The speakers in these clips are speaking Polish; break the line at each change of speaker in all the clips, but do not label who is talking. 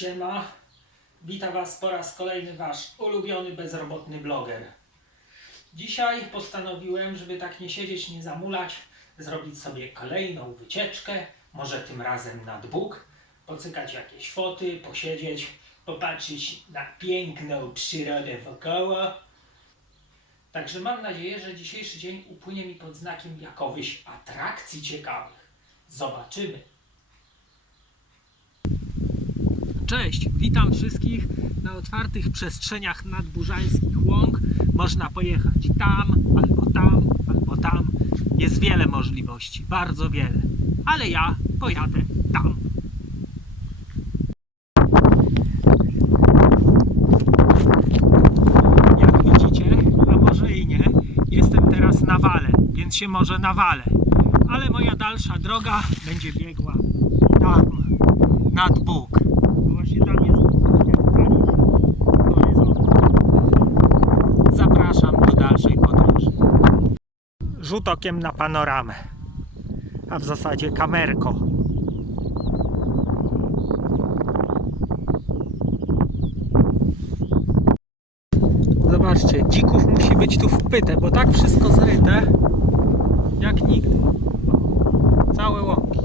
Siema, witam Was po raz kolejny Wasz ulubiony bezrobotny bloger. Dzisiaj postanowiłem, żeby tak nie siedzieć, nie zamulać, zrobić sobie kolejną wycieczkę, może tym razem nad Bóg, pocykać jakieś foty, posiedzieć, popatrzeć na piękną przyrodę wokoło. Także mam nadzieję, że dzisiejszy dzień upłynie mi pod znakiem jakowyś atrakcji ciekawych. Zobaczymy. Cześć, witam wszystkich na otwartych przestrzeniach nadburzańskich łąk. Można pojechać tam, albo tam, albo tam. Jest wiele możliwości, bardzo wiele. Ale ja pojadę tam. Jak widzicie, a może i nie, jestem teraz na wale, więc się może nawalę. Ale moja dalsza droga będzie biegła tam, nad Bóg. Właśnie tam jest horyzont. Zapraszam do dalszej podróży. Rzut okiem na panoramę, a w zasadzie kamerko. Zobaczcie, dzików musi być tu wpyte, bo tak wszystko zryte jak nigdy. Całe łąki.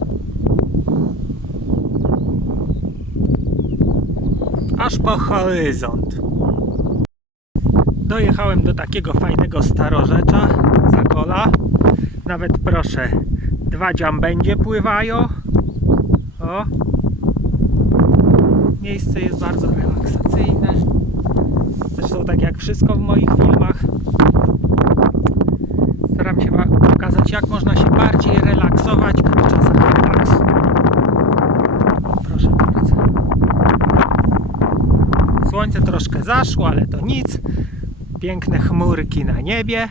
aż po horyzont. Dojechałem do takiego fajnego starorzecza, Zakola. Nawet proszę, dwa dziambędzie pływają. O. Miejsce jest bardzo relaksacyjne. Zresztą tak jak wszystko w moich filmach. Staram się pokazać, jak można się bardziej relaksować w czasach relaksu. Proszę bardzo. Słońce troszkę zaszło, ale to nic. Piękne chmurki na niebie.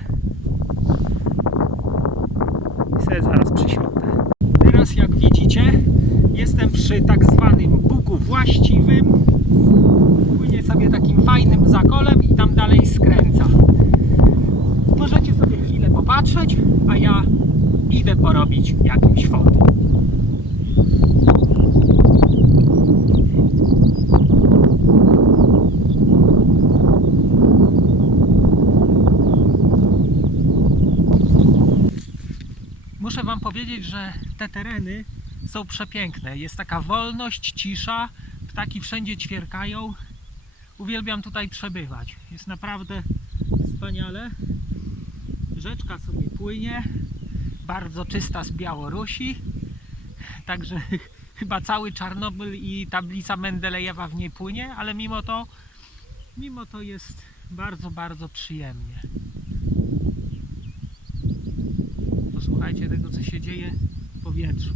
Sobie zaraz przysiądę. Teraz jak widzicie, jestem przy tak zwanym Bugu właściwym. Płynie sobie takim fajnym zakolem i tam dalej skręca. Możecie sobie chwilę popatrzeć, a ja idę porobić jakieś foty. Muszę Wam powiedzieć, że te tereny są przepiękne. Jest taka wolność, cisza, ptaki wszędzie ćwierkają. Uwielbiam tutaj przebywać. Jest naprawdę wspaniale. Rzeczka sobie płynie, bardzo czysta z Białorusi. Także chyba cały Czarnobyl i tablica Mendelejewa w niej płynie, ale mimo to, mimo to jest bardzo, bardzo przyjemnie. Posłuchajcie tego, co się dzieje w powietrzu.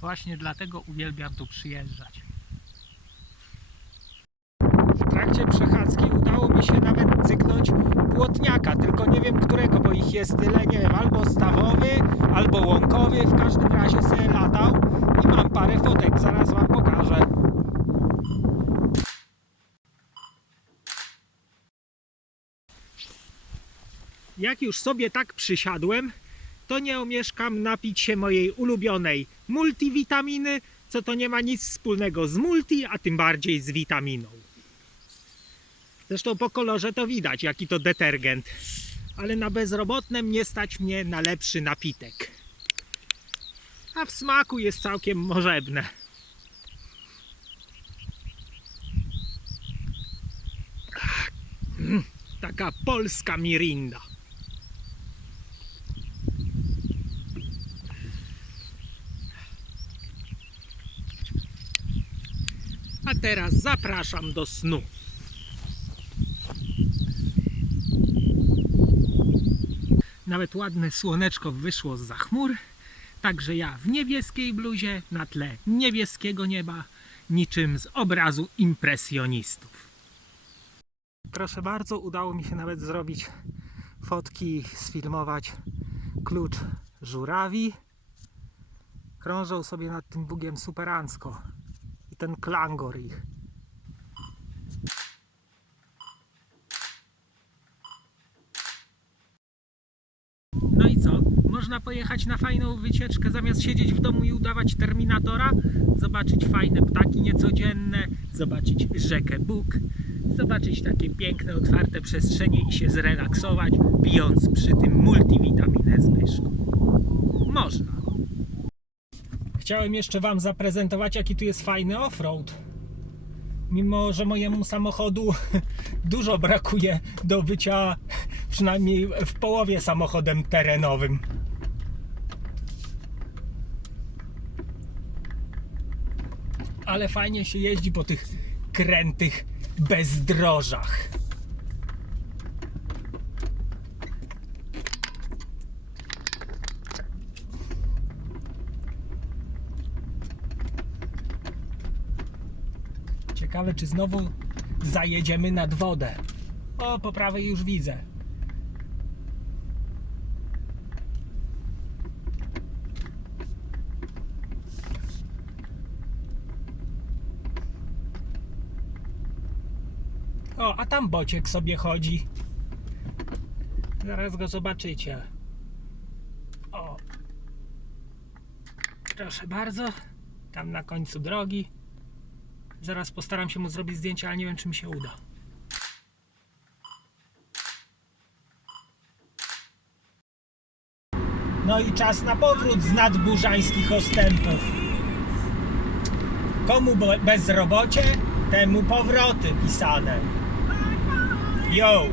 Właśnie dlatego uwielbiam tu przyjeżdżać. W trakcie przechadzki udało mi się nawet cyknąć błotniaka, tylko nie wiem którego, bo ich jest tyle, nie wiem, albo stawowy, albo łąkowy, w każdym razie sobie latał i mam parę fotek, zaraz Wam Jak już sobie tak przysiadłem, to nie omieszkam napić się mojej ulubionej multivitaminy, co to nie ma nic wspólnego z multi, a tym bardziej z witaminą. Zresztą po kolorze to widać, jaki to detergent. Ale na bezrobotnym nie stać mnie na lepszy napitek. A w smaku jest całkiem możebne. Taka polska mirinda. A teraz zapraszam do snu. Nawet ładne słoneczko wyszło z za chmur. Także ja w niebieskiej bluzie na tle niebieskiego nieba, niczym z obrazu impresjonistów. Proszę bardzo, udało mi się nawet zrobić fotki, sfilmować klucz żurawi. Krążą sobie nad tym Bugiem superancko. Ten klangor ich. No i co? Można pojechać na fajną wycieczkę, zamiast siedzieć w domu i udawać terminatora, zobaczyć fajne ptaki niecodzienne, zobaczyć rzekę Bóg, zobaczyć takie piękne, otwarte przestrzenie i się zrelaksować, pijąc przy tym multivitaminę Zbyszku. Można. Chciałem jeszcze Wam zaprezentować, jaki tu jest fajny offroad. Mimo, że mojemu samochodu dużo brakuje do bycia przynajmniej w połowie samochodem terenowym. Ale fajnie się jeździ po tych krętych bezdrożach. Ciekawe, czy znowu zajedziemy nad wodę. O, po prawej już widzę. O, a tam bociek sobie chodzi. Zaraz go zobaczycie. O. Proszę bardzo. Tam na końcu drogi. Zaraz postaram się mu zrobić zdjęcie, ale nie wiem, czy mi się uda. No i czas na powrót z nadburzańskich ostępów. Komu bo- bezrobocie, temu powroty pisane. Yo!